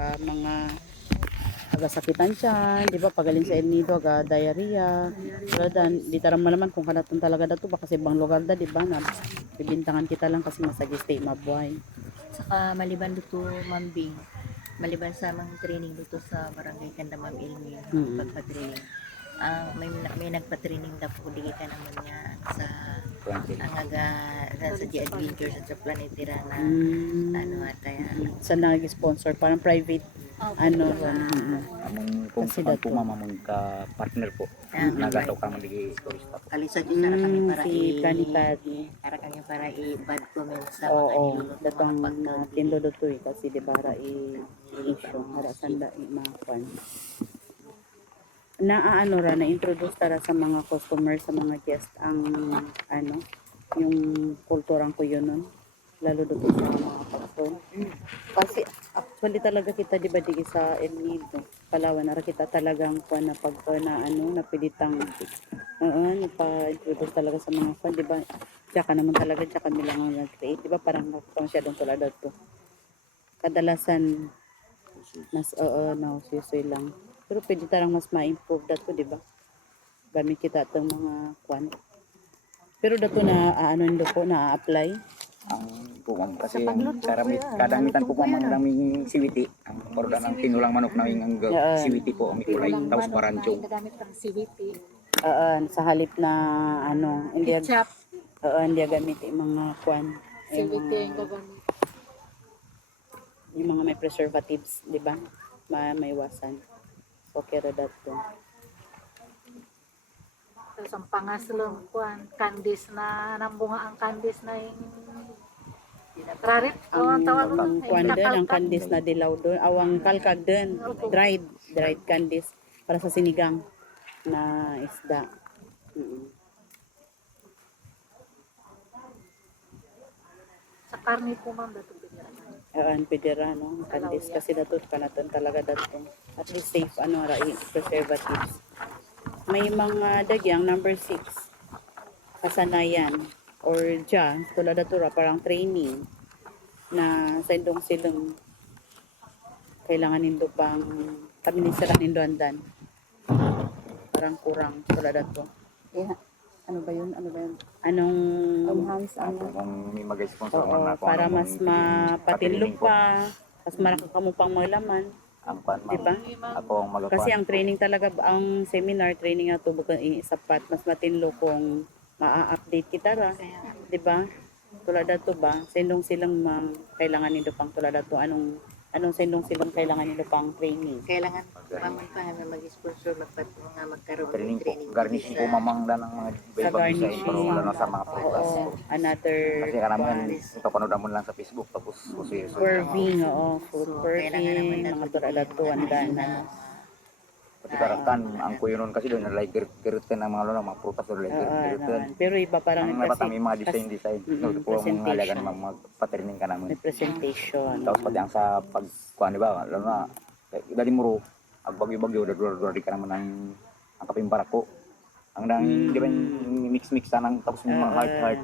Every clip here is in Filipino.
Mga agasakitan siya, di ba, pagaling sa El Nido, aga diarrhea. Pero dan, di taram naman kung kanatong talaga dato ba kasi ibang lugar da, di ba, na bibintangan kita lang kasi masagi stay mabuhay. Saka maliban dito, Ma'am Bing, maliban sa mga training dito sa Barangay Kanda Ma'am Ilmi, pagpa-training. May nagpa-training na po di ka naman niya sa ang aga sa G Adventures at sa Planetira na ano at Sa nag-sponsor, parang private, ano, Among kung kasi sa dato. pumamamon ka partner po, nagato ka magigi turista po. alisa dyan sana kami para Si Planitad. para kami para i-bad comments sa mga Oo, nilulot ng mga datang pagkain. tindo dito kasi di ba ra i-issue, hara sanda i-makuan. Naaano ra, na-introduce tara sa mga customer, sa mga guest ang ano, yung kulturang ko yun nun. Lalo dito sa mga pagson. Kasi actually talaga kita di ba digi sa El Nido, Palawan, nara kita talagang kuan na pagko na ano, napilitang napa-introduce talaga sa mga fan, di ba? Tsaka naman talaga, tsaka kami lang ang nag-create, di ba? Parang masyadong tulad to. Kadalasan, mas, naususoy lang. Pero pwede tarang mas ma-improve dato, di ba? Gamit kita itong mga kwan. Pero dato na, ano nito po, na-apply. Ang pumam kasi kadamitan po pamang naming siwiti. Ang orda ng tinulang manok naming ang siwiti po ang kulay tapos parancho. Nagamit pang CVP. Sa halip na, ano, hindi, Ketchup. hindi gamit yung mga kwan. CVP ang gagamit. Yung mga may preservatives, di ba? Maiwasan. So, kira dato. Tapos ang pangaslong kuan, candies na nambunga ang candies na yung rarit. Ang Tawag kwan din, ang candies na dilaw doon, awang kalkag din, dried candies para sa sinigang na isda. Sa karne po ma'am, dato Ang pedera, no? Candies kasi dato kanatan talaga dato. At least safe, preservatives. May mga dagyang number 6, kasanayan, or tulad dato ra, parang training, na sa indong silang kailangan nindo pang kami ni sila nindo andan. Parang kurang tulad dato. Ano ba yun? Anong Kung may mag-sponsor man ako para mas mapatinlog pa, mas maraka ka mo pang malaman. ang pan Diba? ako ang magapan. Kasi ang training talaga, ang seminar training na tubog sapat, mas matinlo kung maa-update kita ra. Diba? Tulad dato ba? Sendong silang kailangan nito pang tulad dato, anong sendong silang kailangan nito pang training. Kailangan pamang pa na mag-sponsor mga magkaroon Training ng po, training garnishing po mamangda ng mga iba-ibang design pero lalo sa mga prutas po. Another Kasi karamihan ipapanood mo lang sa Facebook tapos kusi curving, food So, curving, kailangan naman mga tulad dato, andan na. pati karatan ang kuyo nun kasi doon like girutin ng mga lolo mga prutas or like girutin. Pero iba parang Ang nabatang yung mga design so po ang halagan magpatraining ka namin. may presentation. Tapos pati ang sa pagkuhan, di ba? Lalo na, dali mo ang bagyo-bagyo, dadurari ka naman ang kapimbarak ko. Ang dang, di ba yung mix-mix ng tapos may mga heart-heart.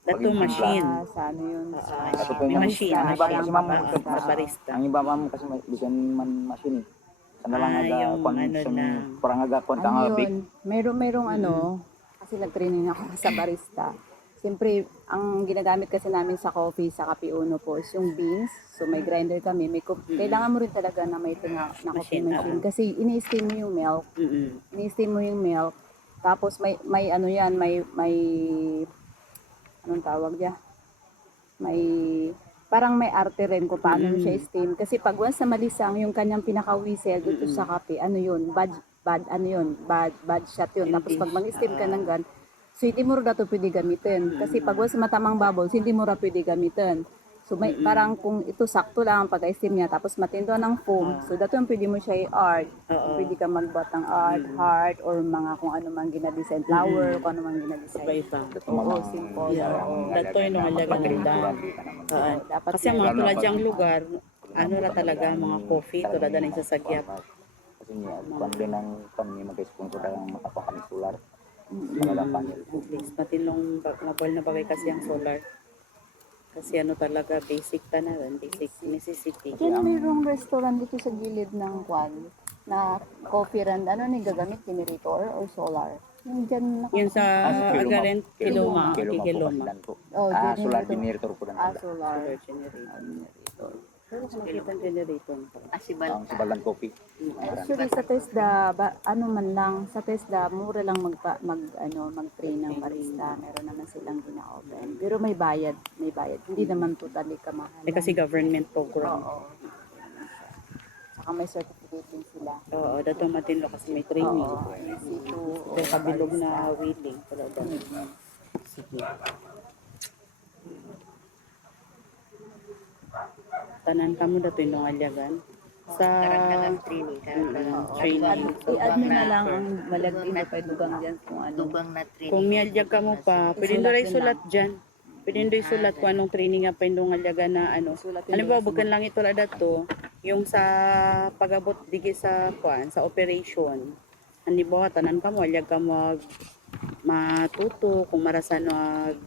Dato machine. Sa ano yun? Kasi po May yung machine. ang iba kasi ma'am, Sa barista. ang iba ma'am kasi may bisan man machine eh. Sana lang yung parang aga kung Ano big. yun? Merong ano, kasi nag-training ako sa barista. Siyempre, ang ginagamit kasi namin sa coffee, sa Kape Uno po is yung beans. So may grinder kami, kailangan mo rin talaga na may tinga na coffee machine. Kasi ini-steam mo yung milk. Ini-steam mo yung milk. Tapos may ano yan, may anong tawag niya? Parang may arte rin kung paano siya steam. Kasi pag once na malisang yung kanyang pinaka-whistle dito sa kape, ano yun, bad shot yun. Tapos pag mag-steam ka ng gan, so hindi mo rin ito pwede gamitin. Kasi pag once matamang bubbles, hindi mo rin pwede gamitin. So may parang kung ito sakto lang ang pag-steam niya, tapos matindo ng foam, so dato yung pwede mo siya i-art. Pwede ka magbuat ng art, heart, or mga kung ano mang gina-design, flower, kung ano mang gina-design. Oo, simple. Dato yung halaga ng daan. Dapat Kasi ang mga tulad diyang lugar, ano na talaga, mga coffee, tulad na sa sagyap. Kasi niya, kung din ang kami mag-sponsor ng matapang kami solar. Panel. At least, matinong mabal na bagay kasi ang solar. Kasi ano talaga, basic tanaran, basic necessity. Diyan mayroong restaurant dito sa gilid ng Kwan na coffee run. Ano ni gagamit? Generator or solar? Yung dyan Yun sa Agaren, Kiloma, Kiloma po Kiloma. kasi po. Oh, Solar generator. generator po Ah, lang. solar. Solar generator. Pero kung nakita ang generator. Ang Asibalta. Subalan Coffee. Actually sa TESDA, ano man lang, sa TESDA mura lang mag-train ng barista. Meron naman silang gina-open. Pero may bayad. Hindi naman totally kamahalan. Eh, kasi government program. Oo. Saka may certificate din sila. Oo, dato matinlo kasi may training. Oo. EC2 o Kaya kabilog barista. na willing. Talaga. Sige. Tanan ka mo dato yung alyagan. Sa Karan training. training. I-add mo na lang ang malaging na dugang dyan kung ano. Dugang na training. Kung mialyag ka mo pa, pwede Isulat doon yun sulat dyan. Pwede doon sulat kung anong training nga pa yung alyagan na ano. Isulat yun Halimbawa, sa bukan lang ito lang dato, yung sa pagabot digi sa kuan, sa operation. Halimbawa, tanan ka mo, alyag ka mo matuto, kung marasan mag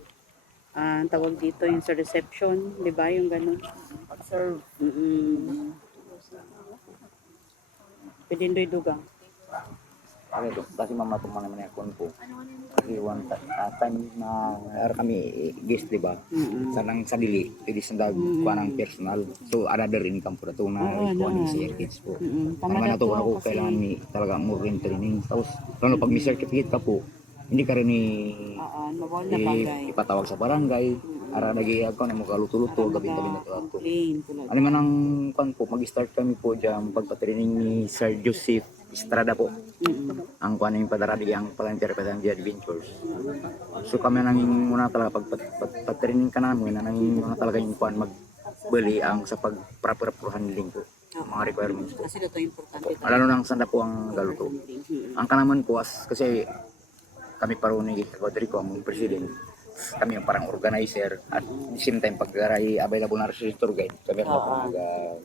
ang tawag dito yung sa reception, di ba? Yung ganun. Observe. Pwede doon dugang. Okay, kasi mamatuman naman yung po. Kasi one time na kami guest, di ba? Sanang sa dili, pwede sa ng personal. So, another income po na ito na ikuha ni Sir Kids po. Tama Ang na to to ako, kasi kailangan ni talaga more in training. Tapos, lalo pag may certificate ka po, hindi ka rin mabawal na bagay. ipatawag sa barangay. Ara nagiyag ko na mo kaluto-luto, gabi-gabi na to ato. Complain. Tulad. Ano man ang po, mag-start kami po dyan, pagpatraining ni Sir Joseph Estrada po. Ang kuha yung padaradi ang pag-interpretan di adventures. So kami nanging muna talaga pag-training ka namin, nanging muna talaga yung kuha magbali ang sa pag-proper handling po. Mga requirements po. Kasi ito importante. Lalo nang sanda po ang galuto. Ang kanaman po kasi kami paro ni Rodrigo, ang president. Kami yung parang organizer at the same time pag available na rin tour guide kami ang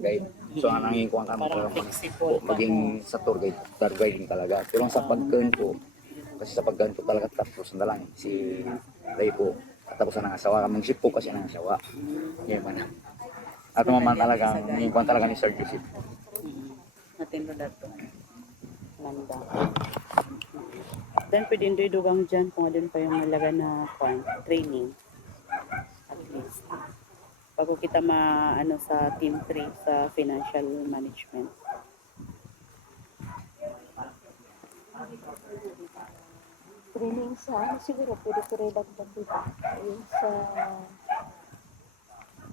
guide. So ang nanging kuha kami Parang flexible. maging sa tour guide talaga. Pero sa pagkain po, kasi sa pagkain po talaga tapos na lang si Ray po. Tapos na asawa, kaming ship po kasi ng asawa. Yan man. At maman talaga, yung kuha talaga ni Sir Joseph. Natin na dato. Landa. Then pwede doon dugang dyan kung alin pa yung malaga na training. At least. Bago kita ano sa team 3 sa financial management. Training sa ano siguro, pwede ko rin dagdag dito. Yung sa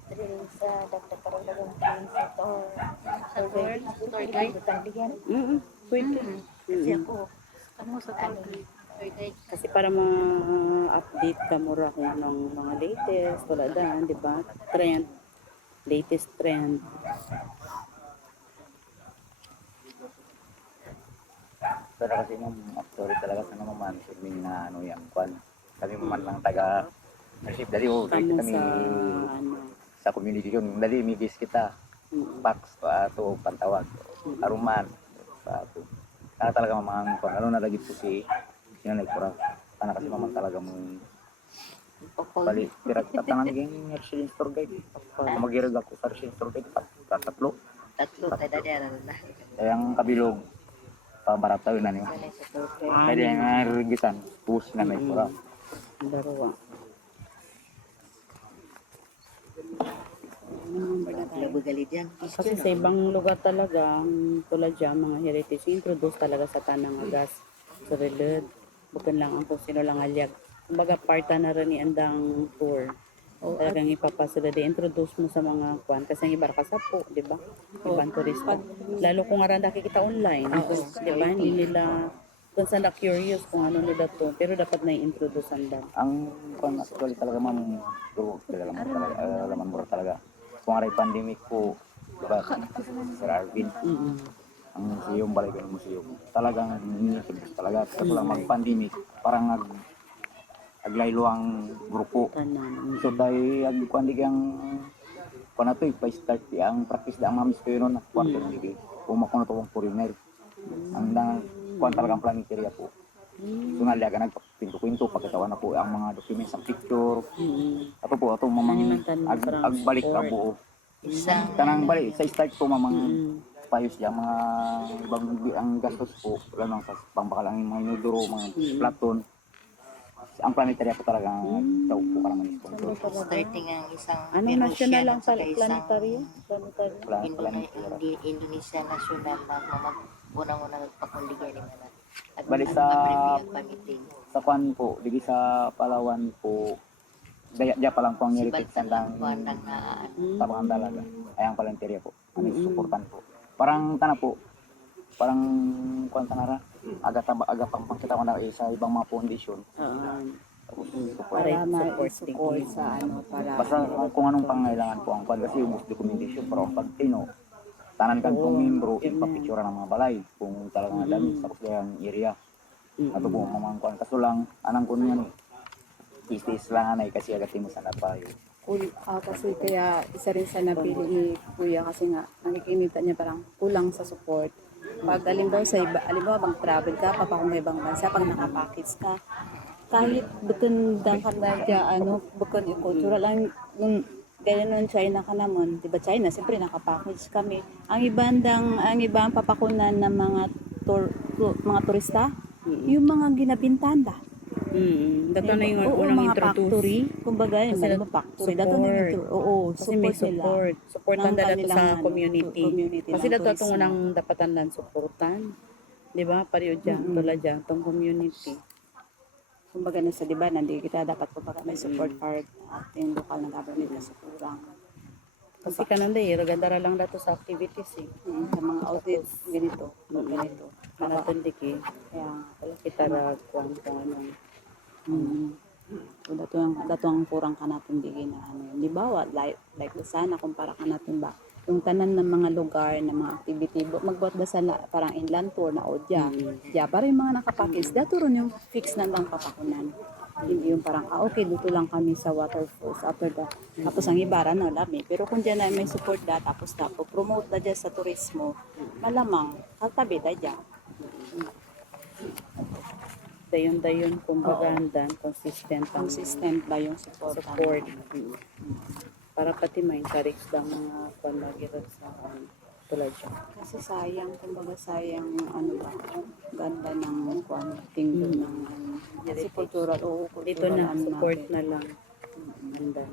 training sa dagdag ka rin training sa tour. Sa tour guide. Pwede. Kasi ako, Ano sa tour tour guide. Kasi para ma-update ka mura kung anong mga latest, wala daan, di ba? Trend. Latest trend. Pero kasi actually talaga sa naman, sabihin na ano yan, kwan. Kami man lang taga receive dali Kamo kami sa ano. sa community yun. Dali migis kita, fax pa ato pantawag, aruman pa ato. Kana talaga mamang kwan, ano na lagi po si sinanay pura. Kana kasi mamang talaga mo bali pirat tatangan ging resident store guide. Magirag ako sa resident store guide tatlo. Tatlo, tayo na. Kaya ang kabilog pabarat tayo na niyo. Pwede nga rigitan, push na may pura. Darawa. Nabugali dyan. Kasi sa ibang lugar talaga, tulad dyan, mga heritage, introduce talaga sa tanang agas, sa reled. Bukan lang ang kung sino lang alyag. Kumbaga, parta na rin ni andang tour. Talagang ipapasala di introduce mo sa mga kwan. Kasi ang iba kasapo, di ba? Ibang turista. Lalo kung nga nakikita online. Di ba? Hindi nila kung saan na curious kung ano nila to. Pero dapat na i-introduce ang dam. Ang kung actually talaga ma'am, duro talaga laman mo talaga. Kung aray pandemic po, diba, Sir Arvin, ang museum, balik ng museum, talagang initiative talaga. Kasi lang mag-pandemic, parang aglaylo ang grupo. Tanan. So dahil agkuan ang kung na to, ipa-start ang practice da ang mamis ko yun na kwarto ng hindi. Kung makuha na to ang foreigner. Ang kuan talagang planetary po. Sunod ka nagpinto-pinto, pagkatawan na po ang mga documents, ang picture. Mm. Ato po, ato mamang agbalik ka buo. Isang Tanang balik, sa start po mamang Mm. payos dyan, mga ibang ang gastos po, lalo sa pambakalang mga inuduro, mga platon. Ang planetary po talaga daw po para mag-sponsor. starting ang isang Anong national Perusian ang at saka planetary? Planetary? Indonesia national na unang-unang nagpakundigan ni Mana. At Balik ang sa- preview pamiting. Sa Kwan po, digi sa Palawan po, daya pa lang po ang Si niritik sa Baltan kuan lang na tabangan dalaga. Ay ang palanterya po. Ano suportan po. Parang tana po. Parang kuan tanara. Aga pang pangkita ko na sa ibang mga foundation. Para Support ma-support sa ano, para Basta kung anong pangailangan po ang kuan kasi yung documentation para pag tino. Tanan kan tong membro ipapicture ng mga balay kung talagang dami sa kusang area. Ato po mamang kuan kaso lang anang kun yan. Istis lang anay kasi agad mo sa napayo. kasi kaya isa rin sa napili ni Kuya kasi nga nakikita niya parang kulang sa support. Pag alimbawa sa iba, alimbawa bang travel ka, papakong may ibang bansa, pag nakapackage ka, kahit butun dang ka na dyan, bukod yung cultural lang, nung ganyan nun China ka naman, di ba China, siyempre nakapackage kami. Ang ibang papakunan ng mga turista, yung mga ginabintanda. Dato na yung Oo, unang mga introduce. factory. Kumbaga, yung Kasi mga factory. Dato na yung support. oo, Kasi may support. Supportan Ng dala to kanilang, sa ano, community. community Kasi ng dato itong turismo. unang dapatan lang supportan. Di ba? Pariyo dyan. Tulad dyan. Itong community. Kumbaga nasa, di ba, nandito kita dapat kumbaga may support card at yung local na government kasi kurang. Kasi kananda eh. Ragandara lang dato sa activities eh. Sa mga outfits, ganito, ganito. Maratundik eh. Kaya, Kita rag kung anong. so, dato ang kurang ka natin digin na ano yun. Di ba, like sana, kumpara ka natin ba, yung tanan ng mga lugar, ng mga activity, magbuat ba sa parang inland tour na o diya, para yung mga nakapackage, dato rin yung fix na lang papakunan. Hindi yung parang, okay, dito lang kami sa waterfalls, after that, tapos ang ibara na lami. Pero kung dyan na may support da, tapos promote da dyan sa turismo, malamang, katabi da dyan. Dayon-dayon kumbaga handa, consistent ang Consistent ba yung support? support. Para pati ma-encourage lang mga panagirat sa tulad siya. Kasi sayang, kumbaga sayang yung ano ba, ganda ng quality ng kasi cultural, oo, cultural Dito na, ano support natin. na lang. Handa.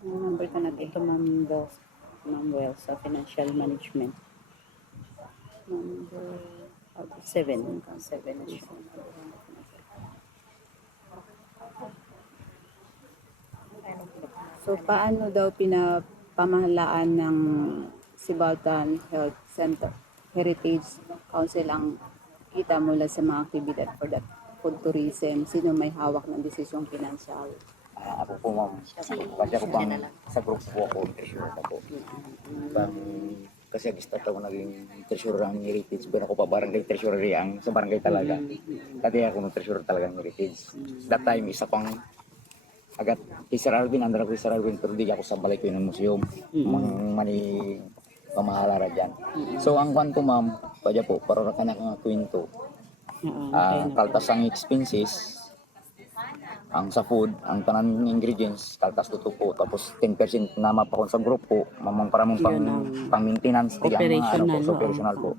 Ano number ka natin? Ito Ma'am Wells sa financial management. Number 7 na siya. So, paano daw pinapamahalaan ng Sibaltan Health Center Heritage Council ang kita mula sa mga aktibidad for that food tourism? Sino may hawak ng desisyong pinansyal? Ako po ma'am, kasi ako bang sa group po ako, treasurer ako. Kasi gusto ako naging treasurer ang heritage, pero ako pa barangay treasurer ang sa barangay talaga. Dati ako ng treasurer talaga ng heritage. That time, isa pang agad kay Sir Alvin, andra ko kay Sir Alvin, pero di ako sa balay ko ng museum. Mani pamahalara dyan. So ang kwan ko ma'am, padya po, para na kanang kwento. Kaltas ang expenses, ang sa food, ang tanan ng ingredients, kaltas luto po, tapos 10% na mapakon sa grupo, mamang para mong pang maintenance, di ang mga ano po, so operational po.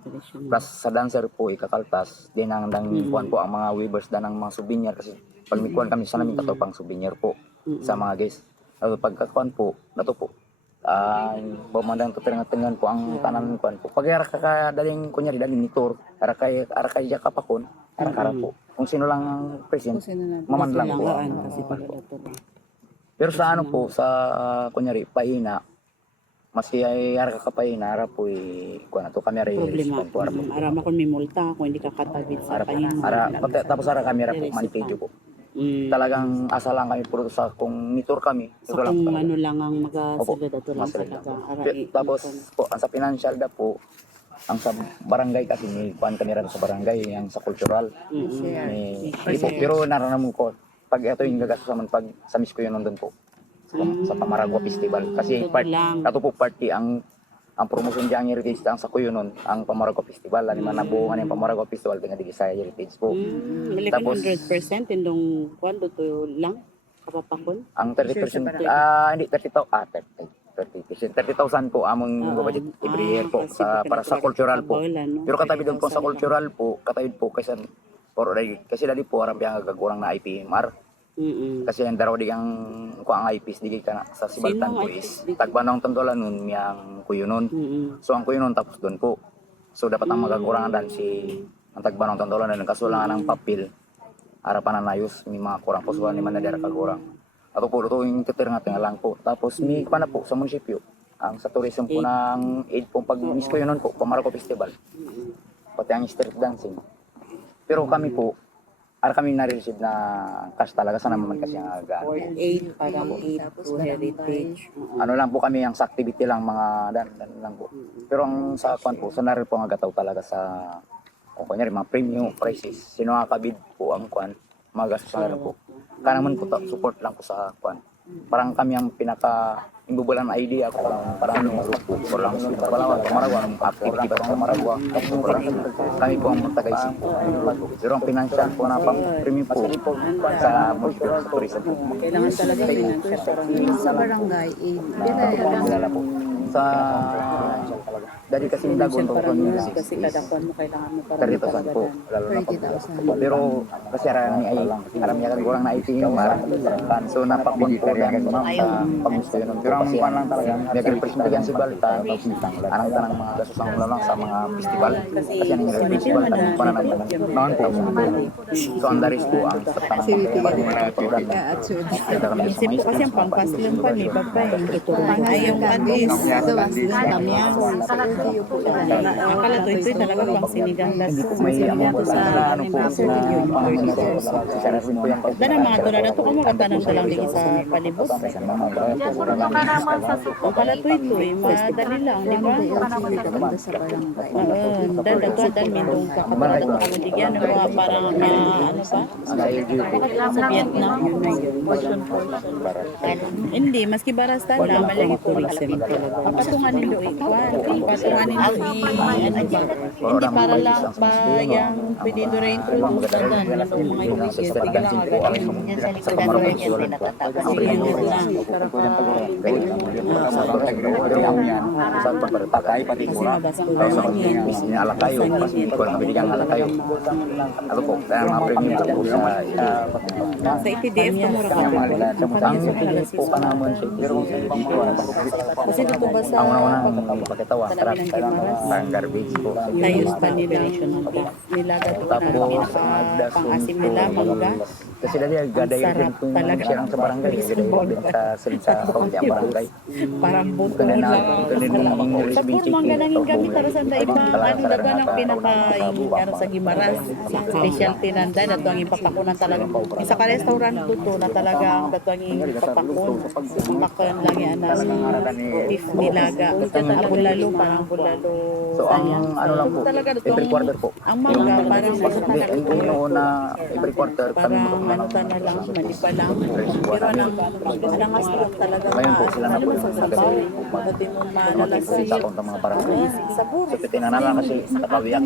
Plus sa dancer po, ikakaltas, din ang kuhan po, ang mga weavers, dan ang mga souvenir, kasi pag may kuhan kami sa namin, kato pang souvenir po, sa mga guests. So pagkakuhan po, nato po, bumandang tutingan po ang tanan kuhan po. Pag ara ka daling kunyari daling nitor, ara kay kapakon, ara po. Kung sino lang ang present, maman lang po. Kasi pala dato ba. Pero sa ano po, sa kunyari, pahina, maski ay ara ka pahina, ara po kuha na to, kami ara Problema. i-respond po. Ara po. Arama kung may multa kung hindi ka katabit sa Ara po. pahinga. Tapos ara kami ara po, manipidyo po. Talagang asa lang kami po sa kung nitor kami. So Ito lang kung po. ano lang ang magasulod dato lang Masalita. talaga. Tapos po, ang sa financial da po, ang sa barangay kasi may kuhan kami rin sa barangay, yung sa cultural. May, po, pero nararamdaman ko, pag ito yung gagastusan pag sa miss ko yun nandun po. Sa Pamaragua Festival. Kasi Totoo lang. ato po party ang ang promotion diyang heritage ang sa kuyo nun, ang Pamarago Festival. Ano man nabuo nga yung Pamarago Festival, tingnan di sa heritage po. Tapos- 100% indong kuan to lang kapapakon. Ang 30%, hindi, 30,000 po among budget every year po para sa cultural po. Pero katabi doon po sa cultural po, katabi po kasi dali po arang biyang gagurang na IPMR. Kasi ang daraw di ang ang IPs di ka na sa Sibaltan po is tagbanong tandolan nun miyang kuyo nun. So ang kuyo nun tapos doon po. So dapat ang magagkurangan dan si ang tagbanong tandolan nun kaso lang ng papel harapan na nayos may mga kurang po ni man na dira kagurang. Ato po ito yung titir nga tingalang po. Tapos may pa na po sa munisipyo ang sa tourism po ng aid po pag miss ko yun nun po Pamarago Festival. Pati ang street dancing. Pero kami po kami na-receive na cash talaga sa naman kasi ang aga. 8 para 8 to heritage. Ano lang po kami ang sa activity lang mga dan lang po. Pero ang sa kwan po, sa narin po ang agataw talaga sa o kunyari mga premium prices. Sino nga kabid po ang kwan, mga gastos na rin po. Kaya naman po support lang po sa kwan. Parang kami ang pinaka imbubulan na idea ko parang ano grupo or lang sa Maragua ang activity ba sa Maragua kami po ang magtagaisip pero ang financial po na pang premium po sa tourism Kailangan talaga financial para Sa barangay, kilala po sa dali kasi yung dagon po para news kasi kada kuan mo kailangan mo para 30,000 po lalo na pag pero kasi aram niya kurang na IT yung marang so napakon po yan pag-gusto yun pero ang kuan lang talaga may represent yan si Balita anang tanang mga gasusang ulo lang sa mga festival kasi yan yung festival kasi pananaman noon po so ang daris po ang sa tanang mga festival Isip ko kasi ang pangpaslim pa ni babay. Ayaw atis. Akala to ito talaga pang sinigang hindi po may amount sa ano po sa rin po yan Dana mga tulad ato ka magatanong dalang digi sa palibot. Ang pala to ito madali lang, di ba? sa barangay. Oo, dahil ato dahil mindong kakatulad ato ka madigyan ng mga parang ano pa? Sa Vietnam. Hindi, maski barasta na, malagi po tourism talaga. Patungan nilo ikwan, patungan nilo hindi para lang pa yung pwede do rin introduce na dan, yung mga iwikit, sige lang agad. Yan sa likodan mo rin yan pinatatakas. Kasi yun lang, para pa, sa pagpapatay pati kasi mura mabasang sa kumain. mga alakayo ko lang binigyan ng alakayo ano po kaya mga premium po sa Sa ITDF, tumura ka po. ang po ka naman siya pero Kasi dito ba sa ang una pagkatawa sarap parang garbage po tayos pa nila, nila dato na pang-asim nila, mangga. kasi dali gadayon din po yung Talaga. sirang sa barangay gadayon din sa kaunti ang barangay Parang buto Kaya lang. na Sa food, mangga nanging gamit para sa ibang ano dato ng pinaka ano sa Gimaras. Specialty nanday dato ang ipapakunan talaga. Isa ka restaurant dito na talagang dato ang ipapakun. Pakon lang yan beef nilaga. Bulalo, parang bulalo. so ang ano lang po Talaga dito every quarter po ang mangga parang yung una every quarter kami parang ano ta na lang, malipa lang. Pero ang astra talaga ngayon po sila na po yung sabaw. Pati mo manalasi. sa akong mga barangay Sabor. so pitinanala kasi nakawiyak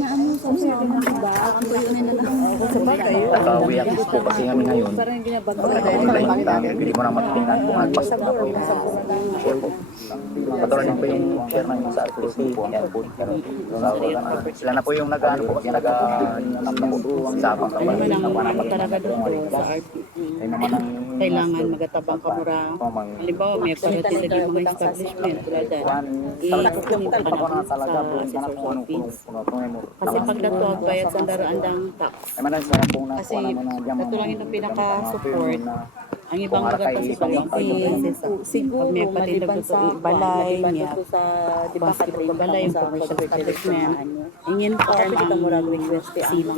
nakawiyak po kasi kami ngayon Parang ginabag online lang hindi mo na matitingnan kung nagpasa na po yung share po katulad din po yung share namin sa artist po ang food sila na po yung nag-ano po kasi nag-usapang Ano man ang talaga doon sa art. Kailangan magatabang kamura. Halimbawa, may parating lagi mga establishment tulad dyan. I-commit ka na sa assessor's office. Kasi pag natuwag bayad sa daraandang tax. Kasi ito lang yung pinaka-support. Ang ibang lugar kasi siguro may patindag sa balay niya. Basketball balay, yung commercial establishment. Ingin farm ang CP.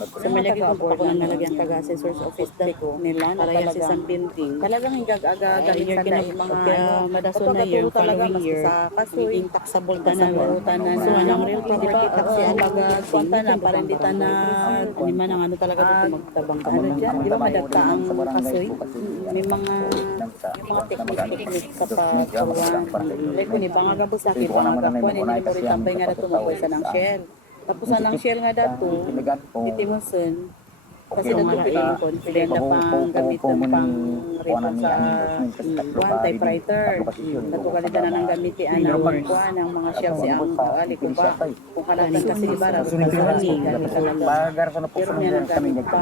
Sa malagi kung pa ko nang nalagyan taga-assessor's office dito nila para yan sa isang building. Talagang higag-aga Year kaya madaso na year, following year, maging taxable ta na. So, anong real property tax yan? Kwanta na, parang hindi ta na Hindi man ang ano talaga dito magtabang ka ano dyan, di ba madagta ang kasoy? May mga technique sa pagkuhan. Like kung ibang agabo sa akin, ibang agapuan, hindi mo rin tambay nga dato mo sa ng shell. Tapos sa ng shell nga dato, itimusin. Kasi dato piling confident na pang gamitin pang rito sa kuhan, typewriter. Dato kalitan na ng gamitin ang kuhan, ang mga shell si ang ali ko ba. Kung kalatan kasi di ba, raros na sa ni, gano'n talaga. Pero may nagkamit pa.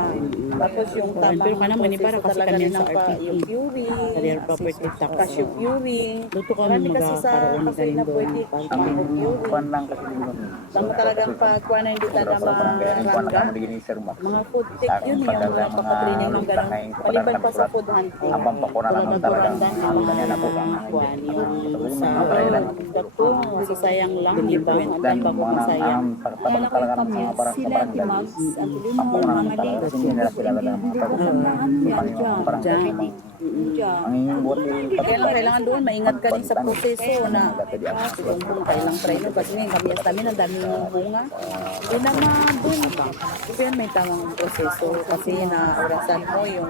Tapos yung tamang Pero kana mo ni para kasi talaga kami din sa ang RPP. yung viewing, Career Property Tax. cash viewing. Luto kami Marami kasi sa magkakaroon kasi kayo na doon. pwede viewing. Kuan lang kasi Tama talagang pagkuha na hindi tada marangga. Mga food tech yun yung napaka-training ng gano'n. Maliban pa sa food hunting. Abang pa ko na Tulad naman ng talaga. turandan Ang ganyan na po ang Kuan yung sa dato, masasayang lang, di ba? Ang dan bago mga masayang. tabang talaga ng mga parang Sila parang di mags, ang tuloy mo Ako na mga naman talaga kasi hindi nila kilala ng mga samahan yan dyan. parang Diyan. Dyan. ang buwan Kailangan doon, maingat ka din sa proseso na kung kailang try no, kasi ngayon kami sa amin, ang daming bunga. Hindi naman doon. Kasi yan may tamang proseso kasi na orasan mo yung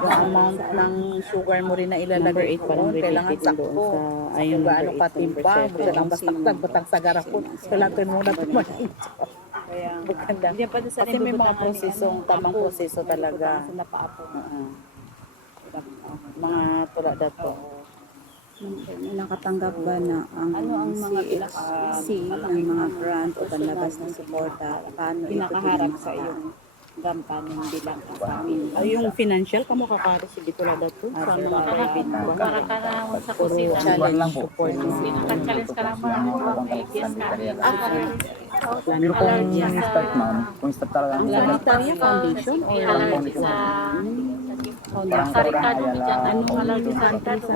amount ng sugar mo rin na number ilalagay 8 parang mo. Kailangan related din doon sakto. sa ayun Kung gaano number 8 katimbang, basta lang basta batang sa garapon. Kailangan mo na tumahin. Maganda. Hindi pa sa Kasi may mga prosesong, tamang proseso talaga. Mga tulad dato. Nakatanggap ba na ang CFC ng mga grant o panlabas ng suporta? Paano ito pinakaharap sa pinaka- iyong gampanin bilang asamin. Yung financial kamo kakari sige pula dato sa mga private ba? Para ka na sa kusina. lang po. Pinaka-challenge ka lang mga buwang igis ka. Pero kung start ma'am, kung start talaga ang Sanitary foundation or Allergy sa sarikado mo dyan. Anong allergy sa sarikado?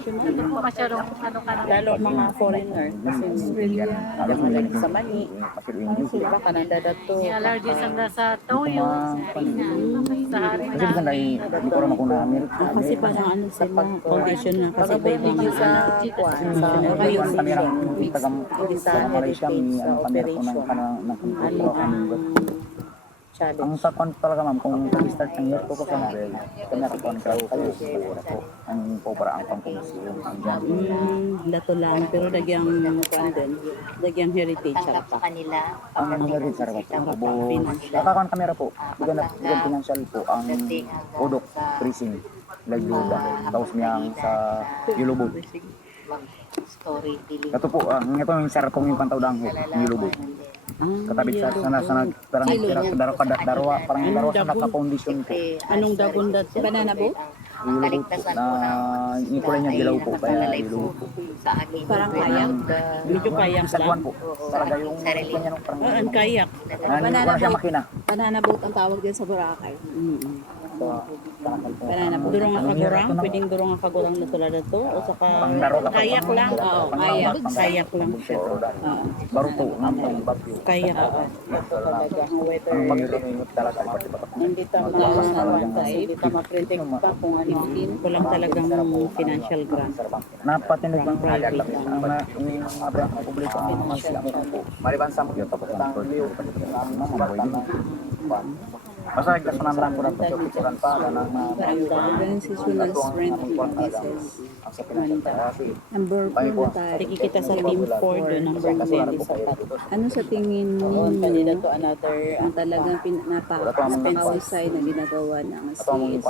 Hindi mo masyadong ano ka na. lalo mga foreigner kasi magaling sa mani. Diba kananda dato. May allergy sa toyo, sa harina, sa harina. kasi bisan dahil hindi ko rin ako na Amerika. Kasi parang ano sila foundation na kasi Pag iba ibang sa kuan sa Yung kamera mix taga sa Malaysia, heritage may sa ano kamera ko ng operation. Ano ang ang challenge? sa kon talaga ma'am, kung nag-start ng year ko po sa Marvel, kami ako kon kayo siguro po. Ang po para ang pangkumusyon. dato lang pero dagyang kuan din dagyang heritage Tanggap sa sa kanila. Ang mga rin sa rabat. Nakakon kamera po. Bukan financial po ang Udok Pricing. Lagduda. Tapos niyang sa Yulubog. Story, feeling. Ito po, ito yung saratong yung pantawdang Yulubog. Katabit sa sana parang darwa parang darwa sa naka-condition po. anong dagon dato Banana boat? Yulubog po na ipulay niya dilaw po kaya Yulubog po. Sa amin. Parang kayak? medyo kayak Sa kuwan lang po. Talaga yung kanya nung parang ang kayak hindi ko na siya makina. Banana boat ang tawag din sa Boracay. banana po durong nga kagurang pwedeng durong nga kagurang na tulad dato o saka kayak lang oo kayak lang Baru po ng bagyo. kayak Talaga ang weather. Ang bagyo rin talaga Hindi tama kasi hindi tama predict pa kung ano ang kulang talagang financial grant napatinig ng private ang abra ng publiko ang mga sila po. Maliban sa mga tapos ang basta nagkasanan lang ko ng pagkukuran pa ng Organizational strength increases. Number 4 na tayo. tiki kita sa team 4 doon number 10 Ano sa tingin noon ninyo kanina to another ang talagang napaka-expensive na ginagawa ng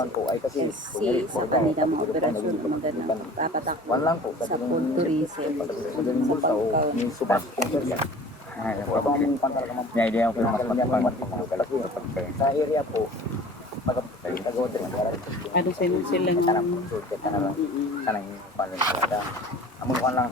po ay kasi CSC sa kanilang mga operasyon na magandang tapatakbo lang po sa food tourism? may subat may idea ko yung sa area po ano silang sana yung paano talaga ang mga lang